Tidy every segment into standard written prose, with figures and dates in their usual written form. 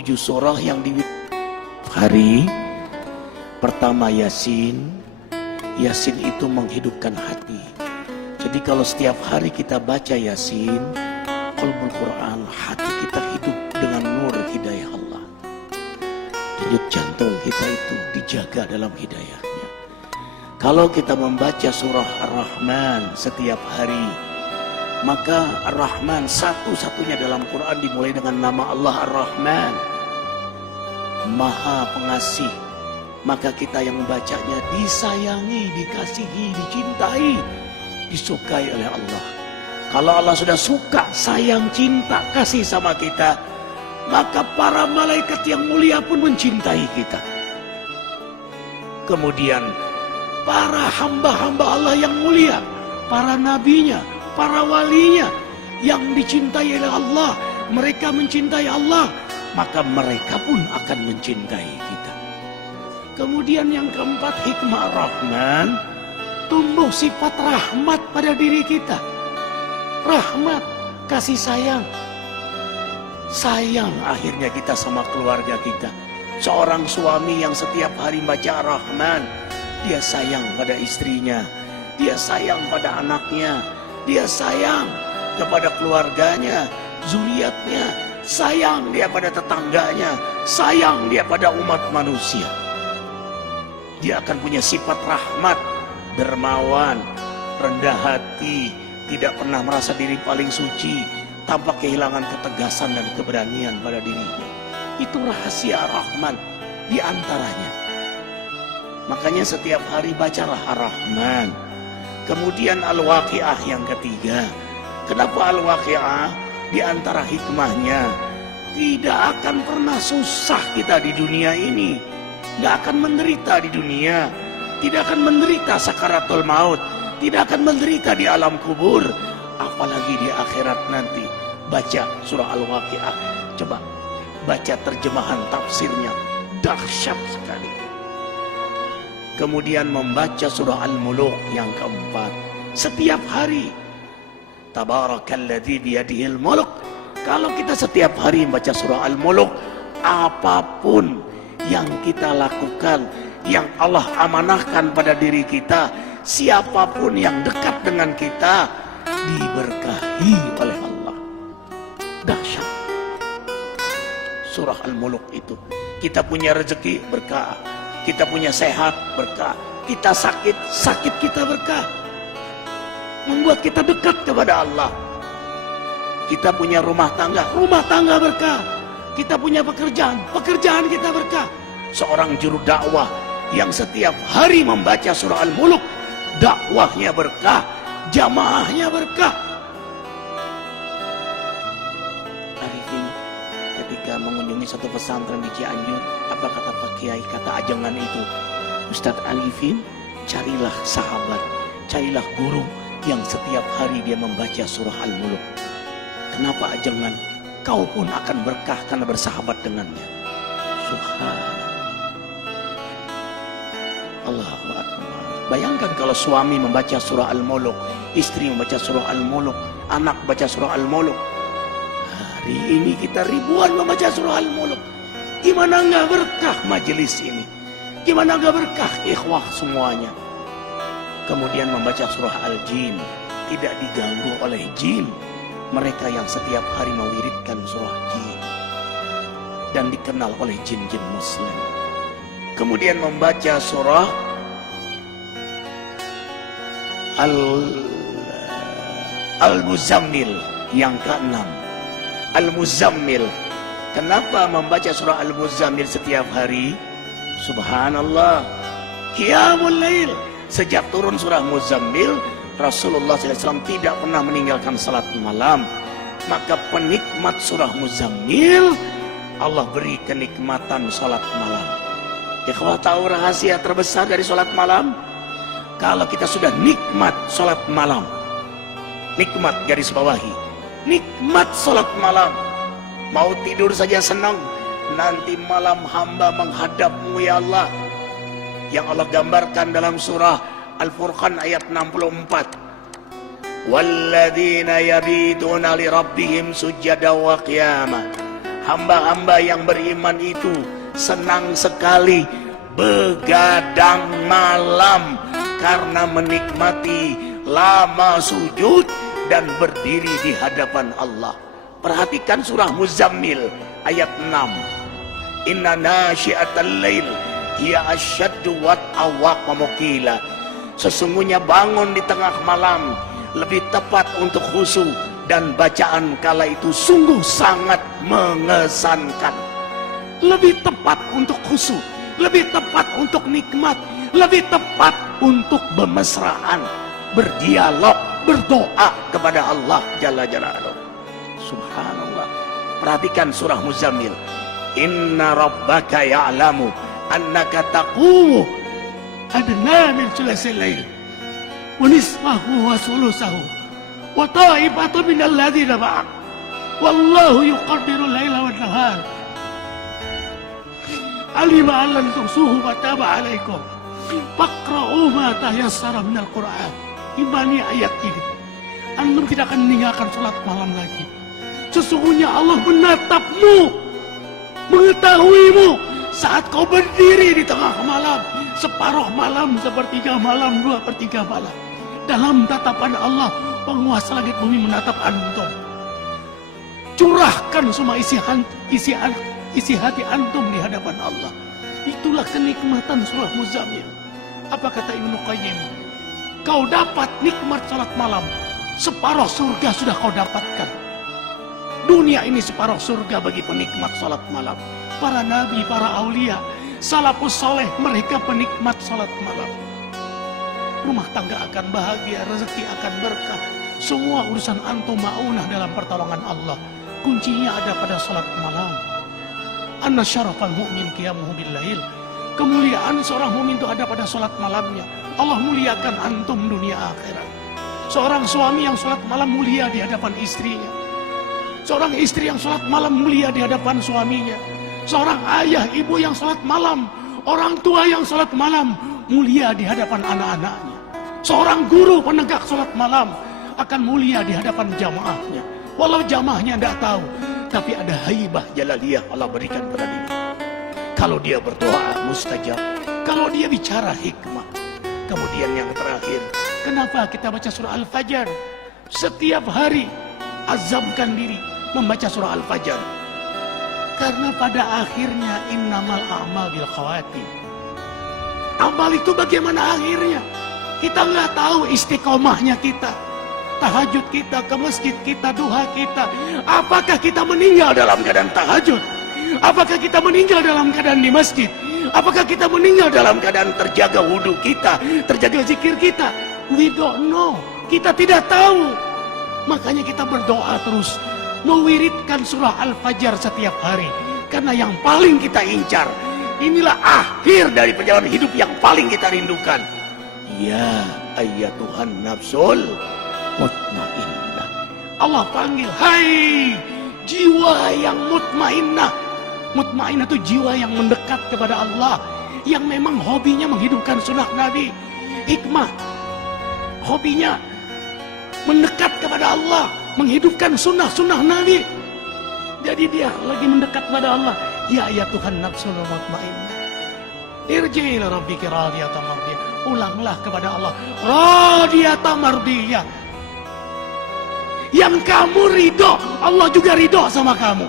7 surah yang di hari pertama Yasin. Yasin itu menghidupkan hati. Jadi kalau setiap hari kita baca Yasin, qalbul Quran, hati kita hidup dengan nur hidayah Allah. Denyut jantung kita itu dijaga dalam hidayahnya. Kalau kita membaca surah Ar-Rahman setiap hari, maka Ar-Rahman satu-satunya dalam Quran dimulai dengan nama Allah Ar-Rahman, Maha Pengasih. Maka kita yang membacanya disayangi, dikasihi, dicintai, disukai oleh Allah. Kalau Allah sudah suka, sayang, cinta, kasih sama kita, maka para malaikat yang mulia pun mencintai kita. Kemudian para hamba-hamba Allah yang mulia, para nabinya, para walinya yang dicintai oleh Allah, mereka mencintai Allah, maka mereka pun akan mencintai kita. Kemudian yang keempat, hikmah Rahman, tumbuh sifat rahmat pada diri kita. Rahmat, kasih sayang. Sayang akhirnya kita sama keluarga kita. Seorang suami yang setiap hari baca Rahman, dia sayang pada istrinya, dia sayang pada anaknya, dia sayang kepada keluarganya, zuriatnya, sayang dia pada tetangganya, sayang dia pada umat manusia. Dia akan punya sifat rahmat, dermawan, rendah hati, tidak pernah merasa diri paling suci, tanpa kehilangan ketegasan dan keberanian pada dirinya. Itu rahasia Rahman di antaranya. Makanya setiap hari bacalah Ar-Rahman. Kemudian Al-Waqi'ah yang ketiga. Kenapa Al-Waqi'ah? Di antara hikmahnya, tidak akan pernah susah kita di dunia ini. Tidak akan menderita di dunia, tidak akan menderita sakaratul maut, tidak akan menderita di alam kubur, apalagi di akhirat nanti. Baca surah Al-Waqi'ah, coba baca terjemahan tafsirnya, dahsyat sekali. Kemudian membaca surah Al-Muluk yang keempat setiap hari. Tabarakalladzi biyadihil muluk. Kalau kita setiap hari membaca surah Al-Muluk, apapun yang kita lakukan, yang Allah amanahkan pada diri kita, siapapun yang dekat dengan kita, diberkahi oleh Allah. Dahsyat surah Al-Muluk itu. Kita punya rezeki, berkah. Kita punya sehat, berkah. Kita sakit, sakit kita berkah. Membuat kita dekat kepada Allah. Kita punya rumah tangga berkah. Kita punya pekerjaan, pekerjaan kita berkah. Seorang juru dakwah yang setiap hari membaca surah Al-Muluk, dakwahnya berkah, jamaahnya berkah. Arifin ketika mengunjungi satu pesantren di Cianjur, apa kata Pak Kiai, kata ajengan itu, Ustadz Arifin, carilah sahabat, carilah guru yang setiap hari dia membaca surah Al-Muluk. Kenapa ajengan? Kau pun akan berkah karena bersahabat dengannya. Subhanallah. Allahu Akbar. Bayangkan kalau suami membaca surah Al-Muluk, istri membaca surah Al-Muluk, anak baca surah Al-Muluk. Hari ini kita ribuan membaca surah Al-Muluk. Gimana nggak berkah majelis ini? Gimana nggak berkah ikhwah semuanya? Kemudian membaca surah Al-Jin, tidak diganggu oleh jin. Mereka yang setiap hari mewiridkan surah jin dan dikenal oleh jin-jin muslim. Kemudian membaca surah Al-Muzammil yang ke-6. Al-Muzammil. Kenapa membaca surah Al-Muzammil setiap hari? Subhanallah. Qiyamul Lail. Sejak turun surah Muzammil, Rasulullah SAW tidak pernah meninggalkan salat malam. Maka penikmat surah Muzammil, Allah beri kenikmatan salat malam. Ikhwah, tahu rahasia terbesar dari salat malam? Kalau kita sudah nikmat salat malam, nikmat garis bawahi, nikmat salat malam, mau tidur saja senang, nanti malam hamba menghadapmu ya Allah. Yang Allah gambarkan dalam surah Al-Furqan ayat 64. Walladzina yabituna li rabbihim sujada wa qiyama. hamba-hamba yang beriman itu senang sekali begadang malam karena menikmati lama sujud dan berdiri di hadapan Allah. Perhatikan surah Muzammil ayat 6. Inna nasyi'atal lail hiya asyaddu wat'a wa muqila. Sesungguhnya bangun di tengah malam lebih tepat untuk khusyuk dan bacaan kala itu sungguh sangat mengesankan. Lebih tepat untuk khusyuk, lebih tepat untuk nikmat, lebih tepat untuk bermesraan, berdialog, berdoa kepada Allah Jalla Jalaluhu. Subhanallah. Perhatikan surah Muzammil. Inna rabbaka ya'lamu annaka taqumu adna min thulutsil lail wa nisfahu wa thulutsahu wa ta'ifatu minal ladzina ma'ak wallahu yuqaddiru al-laila wan nahar alima an lan tuhsuhu wa taba 'alaikum faqra'u ma tayassara minal Qur'an. Imani ayat ini. Antum tidak akan meninggalkan salat malam lagi. Sesungguhnya Allah menatapmu, mengetahuimu saat kau berdiri di tengah malam, separuh malam, sepertiga malam, 2/3 malam. Dalam tatapan Allah, penguasa langit bumi menatap antum. Curahkan semua isi hati antum di hadapan Allah. Itulah kenikmatan surah Muzammil. Apa kata Ibnu Qayyim? Kau dapat nikmat salat malam, separuh surga sudah kau dapatkan. Dunia ini separuh surga bagi penikmat salat malam. Para nabi, para aulia, salafus soleh, mereka penikmat salat malam. Rumah tangga akan bahagia, rezeki akan berkah. Semua urusan antum ma'unah dalam pertolongan Allah. Kuncinya ada pada salat malam. Anna syarafal mu'min qiyamuhu bil-lail. Kemuliaan seorang mukmin itu ada pada salat malamnya. Allah muliakan antum dunia akhirat. Seorang suami yang salat malam mulia di hadapan istrinya. Seorang istri yang salat malam mulia di hadapan suaminya. Seorang ayah, ibu yang salat malam, orang tua yang salat malam mulia di hadapan anak-anaknya. Seorang guru penegak salat malam akan mulia di hadapan jamaahnya. Walau jamaahnya tidak tahu, tapi ada haibah jalaliyah Allah berikan pada dia. Kalau dia berdoa mustajab, kalau dia bicara hikmah. Kemudian yang terakhir, kenapa kita baca surah Al-Fajr? Setiap hari azamkan diri membaca surah Al-Fajr. Karena pada akhirnya innamal a'mal bil khawatim. Amal itu bagaimana akhirnya? Kita nggak tahu istiqomahnya kita. Tahajud kita, ke masjid kita, duha kita. Apakah kita meninggal dalam keadaan tahajud? Apakah kita meninggal dalam keadaan di masjid? Apakah kita meninggal dalam keadaan terjaga wudhu kita, terjaga zikir kita? We don't know. Kita tidak tahu. Makanya kita berdoa terus, mewiridkan surah Al-Fajr setiap hari. Karena yang paling kita incar, inilah akhir dari perjalanan hidup yang paling kita rindukan. Ya ayyatuhan nafsul mutmainnah. Allah panggil, hai jiwa yang mutmainnah. Mutmainnah itu jiwa yang mendekat kepada Allah, yang memang hobinya menghidupkan sunnah Nabi. Hikmah, hobinya mendekat kepada Allah, menghidupkan sunnah-sunnah Nabi. Jadi dia lagi mendekat kepada Allah. Ya Tuhan nafsul mutmainnah, irji ila rabbika radiyatan mardiyah. Ulanglah kepada Allah, radiyatan mardiyah. Yang kamu ridho, Allah juga ridho sama kamu.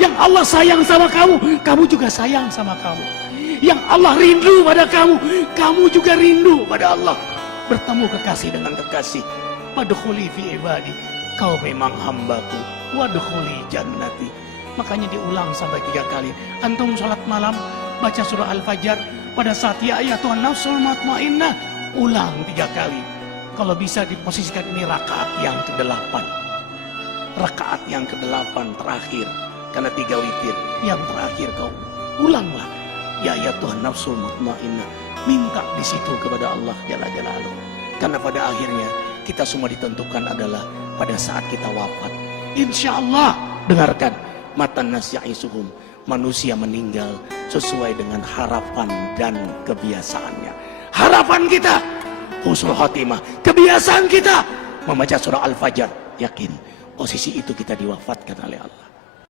Yang Allah sayang sama kamu, kamu juga sayang sama kamu. Yang Allah rindu pada kamu, kamu juga rindu pada Allah. Bertemu kekasih dengan kekasih. Wadkhuli fi ibadi, kau memang hambaku. Wadkhuli jannati. Makanya diulang sampai 3 kali. Antum sholat malam, baca surah Al-Fajr. Pada saat ya ayyatuhan nafsul mutmainnah, ulang 3 kali. Kalau bisa diposisikan ini rakaat yang ke-8. Rakaat yang ke-8 terakhir. Karena 3 witir. Yang terakhir kau ulanglah. Ya Tuhan nafsul mutmainnah. Minta di situ kepada Allah Jalla Jalaluhu. Karena pada akhirnya kita semua ditentukan adalah pada saat kita wafat. Insya Allah, dengarkan. Matan nas ya'isuhum. Manusia meninggal sesuai dengan harapan dan kebiasaannya. Harapan kita husnul khotimah. Kebiasaan kita membaca surah Al-Fajr. Yakin posisi itu kita diwafatkan oleh Allah.